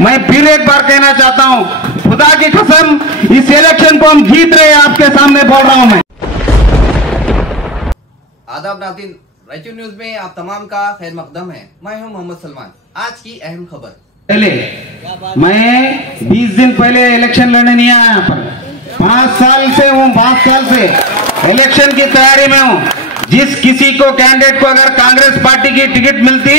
मैं फिर एक बार कहना चाहता हूं, खुदा की कसम इस इलेक्शन को हम जीत रहे हैं, आपके सामने बोल रहा हूं मैं। आदाब नाज़रीन, रायचूर न्यूज में आप तमाम का खैर मकदम है। मैं हूं मोहम्मद सलमान। आज की अहम खबर। पहले मैं 20 दिन पहले इलेक्शन लड़ने नहीं आया यहाँ पर। 5 साल से हूँ, 5 साल से इलेक्शन की तैयारी में हूँ। जिस किसी को कैंडिडेट को अगर कांग्रेस पार्टी की टिकट मिलती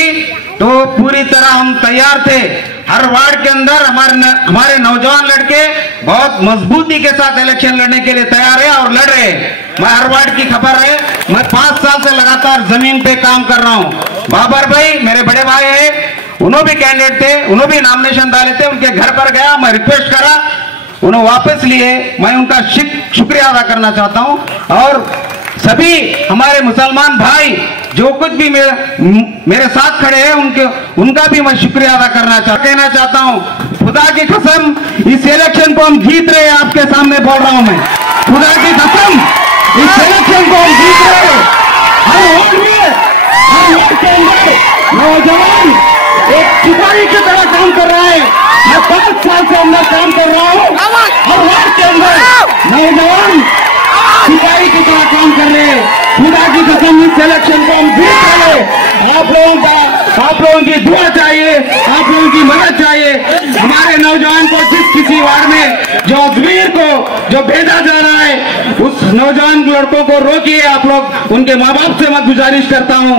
तो पूरी तरह हम तैयार थे। हर वार्ड के अंदर हमारे नौजवान लड़के बहुत मजबूती के साथ इलेक्शन लड़ने के लिए तैयार है और लड़ रहे हैं। मैं हर वार्ड की खबर है, मैं 5 साल से लगातार जमीन पे काम कर रहा हूँ। बाबर भाई मेरे बड़े भाई है, उन्होंने भी कैंडिडेट थे, उन्होंने भी नॉमिनेशन डाले थे, उनके घर पर गया, मैं रिक्वेस्ट करा, उन्होंने वापस लिए। मैं उनका शुक्रिया अदा करना चाहता हूँ। और सभी हमारे मुसलमान भाई जो कुछ भी मेरे साथ खड़े हैं उनका भी मैं शुक्रिया अदा कहना चाहता हूँ। खुदा की कसम इस इलेक्शन को हम जीत रहे हैं, आपके सामने बोल रहा हूँ मैं। खुदा की कसम इस इलेक्शन को हम जीत रहे हैं। नौजवान एक सिपाही की तरह काम कर रहा है। मैं 5 साल से अंदर काम कर रहा हूँ। हर वार्ड के अंदर नौजवान सिपाही की तरह काम कर रहे हैं। खुदा की कसम इस इलेक्शन को हम जीत रहे हैं। आप लोगों की दुआ चाहिए, आप लोगों की मदद चाहिए। हमारे नौजवान को जिस किसी वार्ड में जो अजमेर को जो भेजा जा रहा है, उस नौजवान लड़कों को रोकिए। आप लोग उनके माँ बाप से मैं गुजारिश करता हूँ।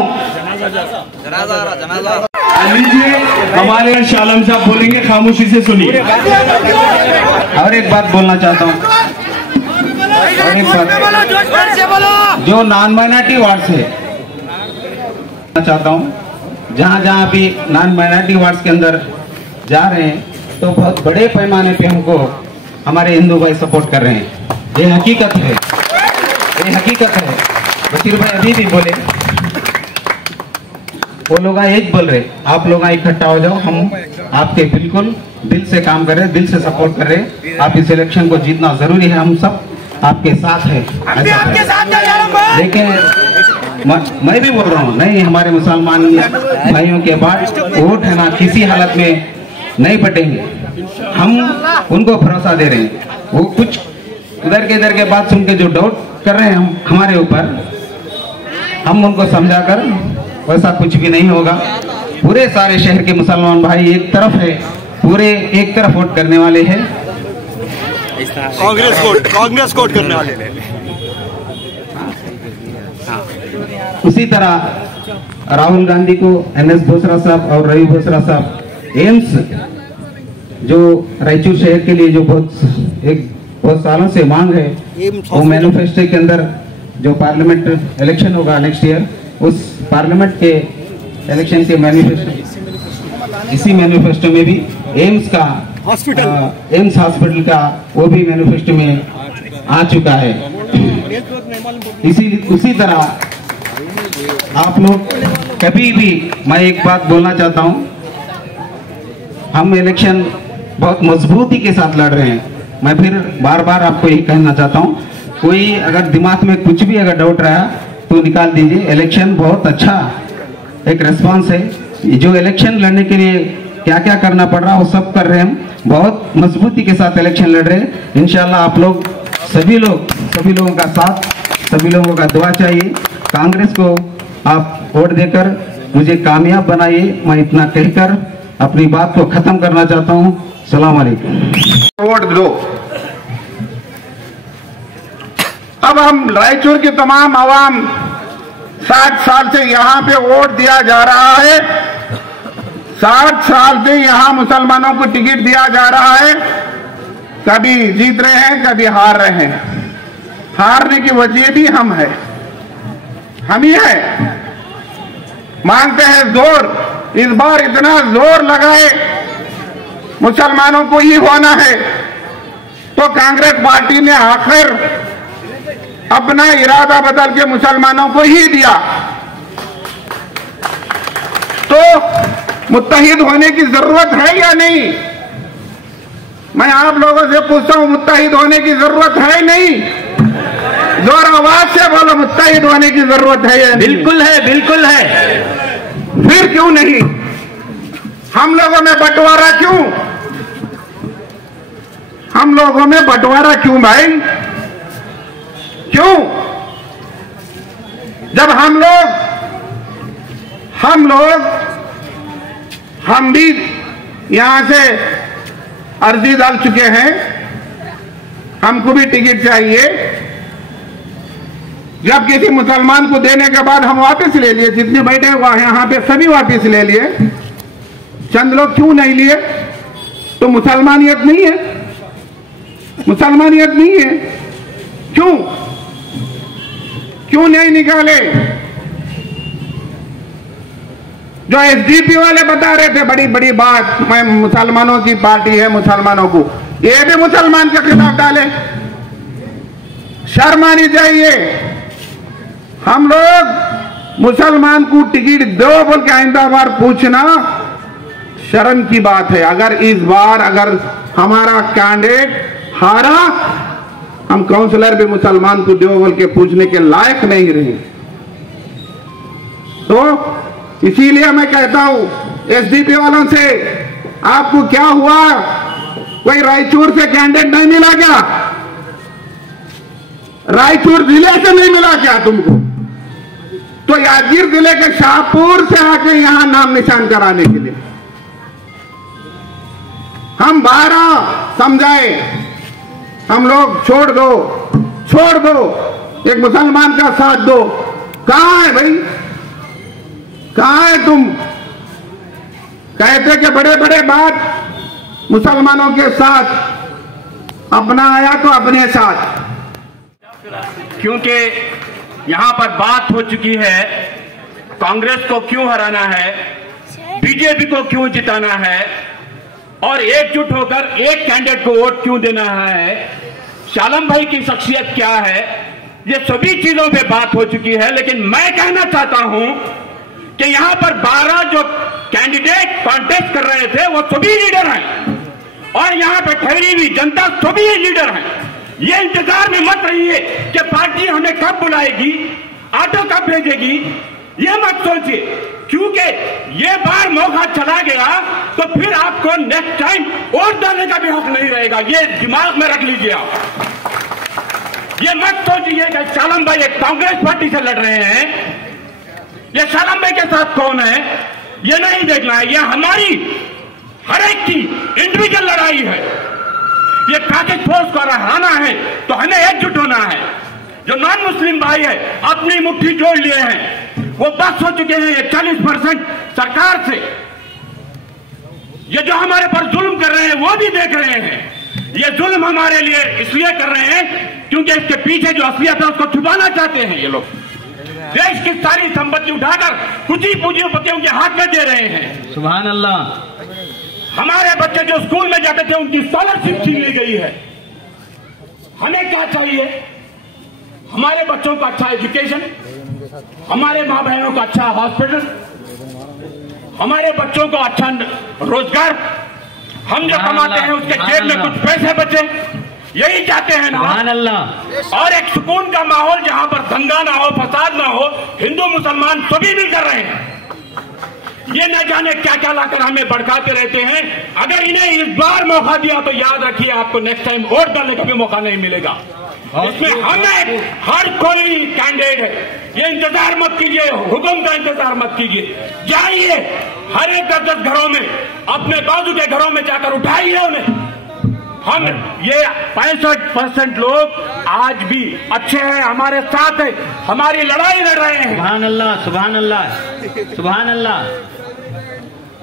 लीजिए, हमारे शालम साहब बोलेंगे, खामोशी से सुनिए। और एक बात बोलना चाहता हूँ, जो नॉन माइनॉरिटी वार्ड से चाहता हूँ, जहाँ जहाँ भी नॉन माइनॉरिटी वार्ड के अंदर जा रहे हैं तो बहुत बड़े पैमाने पे हमको हमारे हिंदू भाई सपोर्ट कर रहे हैं। ये हकीकत है, ये हकीकत है। बशीर भाई अभी भी बोले, वो लोग एक बोल रहे, आप लोग इकट्ठा हो जाओ, हम आपके बिल्कुल दिल से काम कर रहे हैं, दिल से सपोर्ट कर रहे हैं। आप इस इलेक्शन को जीतना जरूरी है, हम सब आपके साथ है। लेकिन मैं भी बोल रहा हूँ, नहीं, हमारे मुसलमान भाइयों के बाद वोट है ना किसी हालत में नहीं बटेंगे। हम उनको भरोसा दे रहे हैं। वो कुछ उधर के बात सुन के जो डाउट कर रहे हैं हमारे ऊपर, हम उनको समझाकर वैसा कुछ भी नहीं होगा। पूरे सारे शहर के मुसलमान भाई एक तरफ है, पूरे एक तरफ वोट करने वाले हैं। कांग्रेस कोट करने वाले। उसी तरह राहुल गांधी को NS बोसरा साहब और रवि बोसरा साहब एम्स जो रायचूर शहर के लिए जो बहुत सालों से मांग है, वो मैनिफेस्टो के अंदर जो पार्लियामेंट इलेक्शन होगा नेक्स्ट ईयर, उस पार्लियामेंट के इलेक्शन के मैनिफेस्टो, इसी मैनिफेस्टो में भी एम्स हॉस्पिटल का वो भी मैनिफेस्टो में आ चुका है। उसी तरह आप लोग कभी भी, मैं एक बात बोलना चाहता हूं, हम इलेक्शन बहुत मजबूती के साथ लड़ रहे हैं। मैं फिर बार बार आपको यही कहना चाहता हूं, कोई अगर दिमाग में कुछ भी अगर डाउट रहा तो निकाल दीजिए। इलेक्शन बहुत अच्छा एक रिस्पांस है। जो इलेक्शन लड़ने के लिए क्या क्या करना पड़ रहा है वो सब कर रहे हैं। हम बहुत मजबूती के साथ इलेक्शन लड़ रहे हैं। इंशाल्लाह आप लोग सभी लोगों का साथ, सभी लोगों का दुआ चाहिए। कांग्रेस को आप वोट देकर मुझे कामयाब बनाइए। मैं इतना कहकर अपनी बात को खत्म करना चाहता हूँ। सलाम अलैकुम। वोट दो। अब हम रायचूर की तमाम आवाम 60 साल से यहाँ पे वोट दिया जा रहा है। 60 साल से यहाँ मुसलमानों को टिकट दिया जा रहा है। कभी जीत रहे हैं, कभी हार रहे हैं। हारने की वजह भी हम ही है। मांगते हैं जोर, इस बार इतना जोर लगाए मुसलमानों को ही होना है। तो कांग्रेस पार्टी ने आखिर अपना इरादा बदल के मुसलमानों को ही दिया। तो मुत्तहिद होने की जरूरत है या नहीं? मैं आप लोगों से पूछता हूं, मुत्तहिद होने की जरूरत है नहीं? जोर आवाज से बोलो, मुत्तहिद होने की जरूरत है या नहीं? बिल्कुल है, बिल्कुल है। फिर क्यों नहीं? हम लोगों में बंटवारा क्यों? हम लोगों में बंटवारा क्यों भाई? क्यों? जब हम भी यहां से अर्जी डाल चुके हैं, हमको भी टिकट चाहिए। जब किसी मुसलमान को देने के बाद हम वापस ले लिए, जितने बैठे हुआ यहां पे सभी वापस ले लिए, चंद लोग क्यों नहीं लिए? तो मुसलमानियत नहीं है, मुसलमानियत नहीं है। क्यों नहीं निकाले? जो एसडीपी वाले बता रहे थे बड़ी बड़ी बात, मैं मुसलमानों की पार्टी है, मुसलमानों को, ये भी मुसलमान के खिलाफ डाले। शर्म आनी चाहिए। हम लोग मुसलमान को टिकट दो बोल के आइंदा बार पूछना शर्म की बात है। अगर इस बार हमारा कैंडिडेट हारा, हम काउंसलर भी मुसलमान को दो बोल के पूछने के लायक नहीं रहे। तो इसीलिए मैं कहता हूं एसडीपी वालों से, आपको क्या हुआ? कोई रायचूर से कैंडिडेट नहीं मिला क्या? रायचूर जिले से नहीं मिला क्या तुमको? तो यादगीर जिले के शाहपुर से आके यहां नाम निशान कराने के लिए हम 12 समझाए, हम लोग छोड़ दो, एक मुसलमान का साथ दो। कहां है भाई? कहां है तुम? कहते कि बड़े बड़े बात मुसलमानों के साथ, अपना आया तो अपने साथ। क्योंकि यहां पर बात हो चुकी है कांग्रेस को क्यों हराना है, बीजेपी को क्यों जिताना है और एकजुट होकर एक कैंडिडेट को वोट क्यों देना है, शालम भाई की शख्सियत क्या है, ये सभी चीजों पे बात हो चुकी है। लेकिन मैं कहना चाहता हूं कि यहां पर 12 जो कैंडिडेट कॉन्टेस्ट कर रहे थे वो सभी लीडर हैं और यहां पर ठहरी हुई जनता सभी लीडर हैं। ये इंतजार में मत रहिए कि पार्टी हमें कब बुलाएगी, ऑटो कब भेजेगी, ये मत सोचिए, क्योंकि ये बार मौका चला गया तो फिर आपको नेक्स्ट टाइम वोट डालने का भी हक नहीं रहेगा। ये दिमाग में रख लीजिए आप। ये मत सोचिए कि शालम भाई एक कांग्रेस पार्टी से लड़ रहे हैं, ये शालम भाई के साथ कौन है, ये नहीं देखना है। ये हमारी हर एक की इंडिविजुअल लड़ाई है। ये पैकेज फोर्स को हराना है तो हमें एकजुट होना है। जो नॉन मुस्लिम भाई है अपनी मुट्ठी जोड़ लिए हैं, वो बस हो चुके हैं ये 40% सरकार से। ये जो हमारे पर जुल्म कर रहे हैं वो भी देख रहे हैं। ये जुल्म हमारे लिए इसलिए कर रहे हैं क्योंकि इसके पीछे जो असलियत है उसको छुपाना चाहते हैं। ये लोग देश की सारी संपत्ति उठाकर कुछ ही पूंजीपतियों के हाथ में दे रहे हैं। सुभान अल्लाह। हमारे बच्चे जो स्कूल में जाते थे उनकी स्कॉलरशिप छीन ली गई है। हमें क्या चाहिए? हमारे बच्चों को अच्छा एजुकेशन, हमारे मां बहनों को अच्छा हॉस्पिटल, हमारे बच्चों को अच्छा रोजगार, हम जो कमाते हैं उसके जेब में कुछ पैसे बचे, यही चाहते हैं ना। सुभान अल्लाह। और एक सुकून का माहौल जहां पर दंगा ना हो, फसाद ना हो, हिंदू मुसलमान सभी मिलकर रहे हैं। ये न जाने क्या क्या लाकर हमें भड़काते रहते हैं। अगर इन्हें इस बार मौका दिया तो याद रखिए आपको नेक्स्ट टाइम वोट डालने का भी मौका नहीं मिलेगा। इसमें हमें हर कोई कैंडिडेट है, ये इंतजार मत कीजिए, हुक्म का इंतजार मत कीजिए। जाइए हर एक 10 घरों में, अपने बाजू के घरों में जाकर उठाइए उन्हें। हम ये 65% लोग आज भी अच्छे हैं, हमारे साथ है, हमारी लड़ाई लड़ रहे हैं। सुभान अल्लाह, सुभान अल्लाह, सुभान अल्लाह,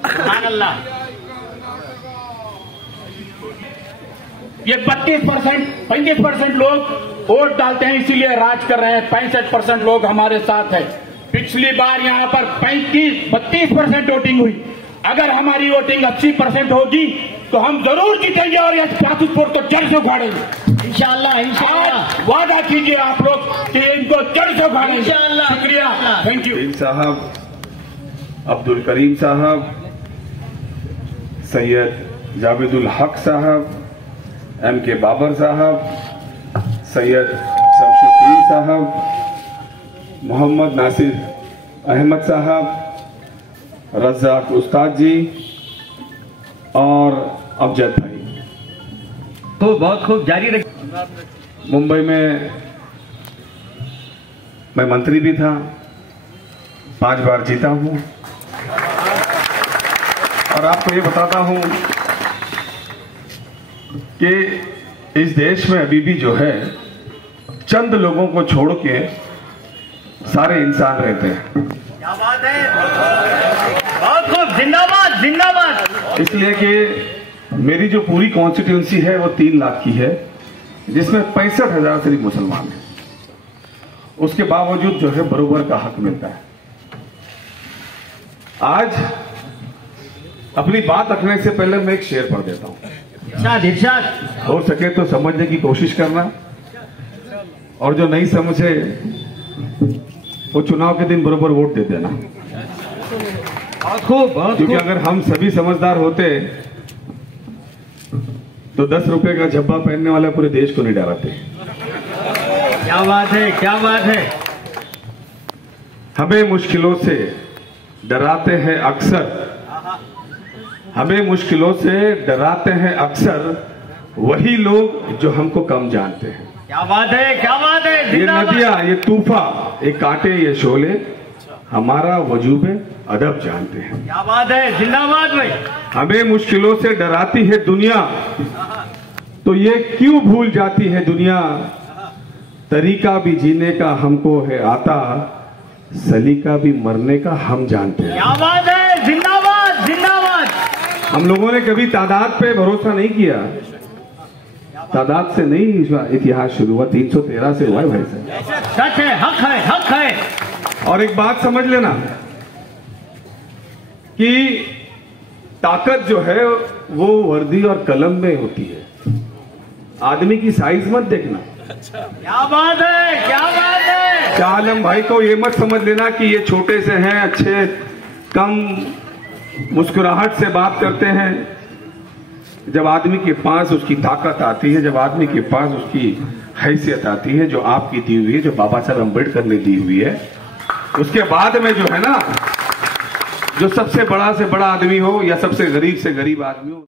सुभान अल्लाह। ये 35% लोग वोट डालते हैं इसीलिए राज कर रहे हैं। 65% लोग हमारे साथ है। पिछली बार यहाँ पर 32% वोटिंग हुई। अगर हमारी वोटिंग 80% होगी तो हम जरूर जीतेंगे और ये शाहपुर को जड़ से उखाड़ेंगे इंशाअल्लाह। इंशाअल्लाह वादा कीजिए आप लोग कि इनको जड़ से उखाड़ेंगे इंशाअल्लाह। शुक्रिया, थैंक यू। साहब, अब्दुल करीम साहब, सैयद जावेदुल हक साहब, MK बाबर साहब, सैयद शमशुद्दीन साहब, मोहम्मद नासिर अहमद साहब, रज़ाक उस्ताद जी और अमजद भाई। तो बहुत खूब जारी रखिए। मुंबई में मैं मंत्री भी था, 5 बार जीता हूं और आपको ये बताता हूं कि इस देश में अभी भी जो है चंद लोगों को छोड़ के सारे इंसान रहते हैं। क्या बात है, बहुत खूब, जिंदाबाद जिंदाबाद। इसलिए कि मेरी जो पूरी कॉन्स्टिट्यूंसी है वो 3 लाख की है, जिसमें 65,000 सिर्फ मुसलमान हैं। उसके बावजूद जो है बरोबर का हक मिलता है। आज अपनी बात रखने से पहले मैं एक शेर पढ़ देता हूं। हो सके तो समझने की कोशिश करना, और जो नहीं समझे वो चुनाव के दिन बरोबर वोट दे देना। बहुत खूब, क्योंकि अगर हम सभी समझदार होते तो 10 रुपए का झब्बा पहनने वाला पूरे देश को नहीं डराते। क्या बात है, क्या बात है। हमें मुश्किलों से डराते हैं अक्सर, हमें मुश्किलों से डराते हैं अक्सर वही लोग जो हमको कम जानते हैं। क्या बात है, क्या बात है। ये नदियां, ये तूफा, ये कांटे, ये शोले हमारा वजूब अदब जानते हैं। क्या बात है, जिंदाबाद भाई। हमें मुश्किलों से डराती है दुनिया, तो ये क्यों भूल जाती है दुनिया, तरीका भी जीने का हमको है आता, सलीका भी मरने का हम जानते हैं। क्या बात है, जिंदाबाद जिंदाबाद। हम लोगों ने कभी तादाद पे भरोसा नहीं किया, तादाद से नहीं इतिहास शुरू हुआ, 313 से हुआ है भाई साहब। सच है, हक है, हक है। और एक बात समझ लेना कि ताकत जो है वो वर्दी और कलम में होती है, आदमी की साइज मत देखना। क्या बात है, क्या बात है। शाह आलम भाई को ये मत समझ लेना कि ये छोटे से हैं, अच्छे, कम मुस्कुराहट से बात करते हैं। जब आदमी के पास उसकी ताकत आती है, जब आदमी के पास उसकी हैसियत आती है जो आपकी दी हुई है, जो बाबा साहब अम्बेडकर ने दी हुई है, उसके बाद में जो है ना, जो सबसे बड़ा से बड़ा आदमी हो या सबसे गरीब से गरीब आदमी हो,